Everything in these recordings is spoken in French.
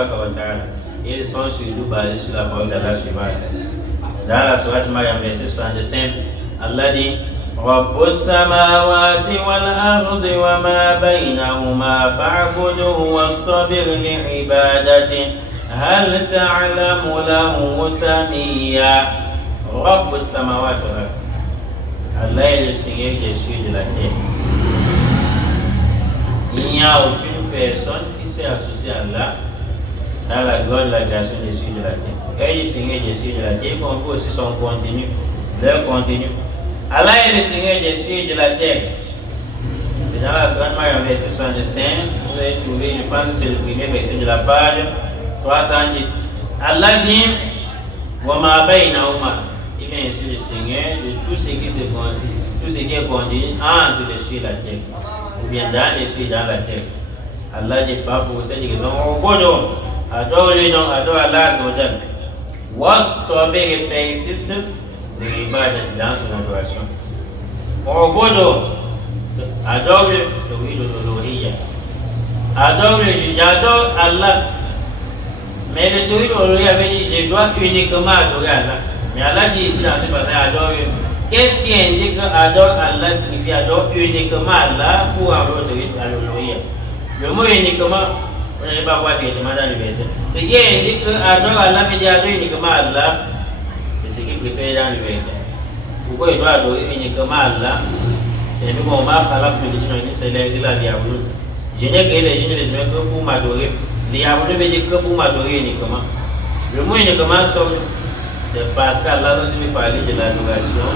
tabaraka wa ta'ala. Ils sont surtout basés sur la parole d'Allah suivante. Dans la sourate Maryam, verset 65, Allah dit رب السماوات والأرض وما بينهما فاعبده واصطبر لعبادته هل تعلم له سميا. رب السماوات والأرض, Allah est le Seigneur des cieux de la terre. Il n'y a aucune personne qui s'est associée à Allah dans la gloire de la création des cieux de la terre. Et le Seigneur des cieux de la terre, on peut aussi son contenu, leur contenu. Allah est le Seigneur des cieux de la terre. C'est dans la sourate Maryam, verset 65. Vous allez trouver, je pense que c'est le premier verset de la page 70. Allah dit Wama baynahuma. Il est ainsi le Seigneur de tout ce qui se continue, tout ce qui est contenu entre les cieux et la terre, ou bien dans les cieux et dans la terre. Allah dit pas pour cette raison. Adore-le donc, adore Allah Azzawajal. Wastabir et persiste dans son adoration. Adore-le, adore-le, j'adore Allah. Mais le tawhid uluhiyya avait dit je dois uniquement adorer Allah. Mais Allah dit ici dans ce passage adore-le. Qu'est-ce qui indique que adore Allah signifie adore uniquement Allah pour avoir le tawhid uluhiyya? Le mot uniquement, on n'allait pas voir directement dans le verset. Ce qui indique que adore Allah mais dit adore uniquement Allah. C'est ce qui précède dans le verset. Pourquoi il doit adorer uniquement Allah? C'est un peu comme on m'a parlé pour les gens, c'est l'aigle à diabolo. Je n'ai créé les gens et les humains que pour m'adorer. Diabolo veut dire que pour m'adorer uniquement. Le mot uniquement sort, c'est parce qu'Allah nous veut parler de l'adoration,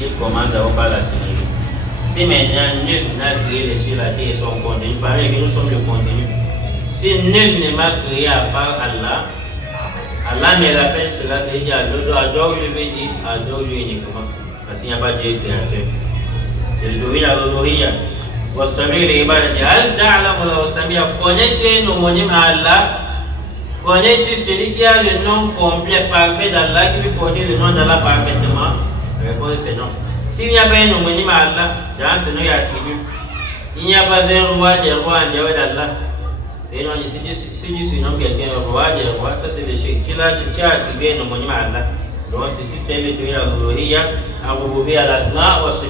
il commence d'abord par la signifier. Si maintenant nul n'a créé les cieux, la terre et son contenu, pareil que nous sommes le contenu. Si nul ne m'a créé à part Allah, Allah me rappelle cela, c'est-à-dire adore-le veut dire adore-le uniquement. Parce qu'il n'y a pas de Dieu créateur. C'est le tawhid al-uluhiyya. Wastabir li ibadati hal ta'lamu lahu samia. Connais-tu un homonyme à Allah? Connais-tu celui qui a le nom complet parfait d'Allah, qui peut porter le nom d'Allah parfaitement? La réponse c'est non. S'il n'y a pas un homonyme à Allah, dans ce nom il y a attribut. Il n'y a pas un roi des rois en dehors d'Allah. C'est non, si tu surnommes quelqu'un roi des rois, ça c'est le chèque. Tu as attribué un homonyme à Allah. Donc ceci c'est le tawhid al-uluhiyya, ar-rububiyya, al-asma' wa sifat.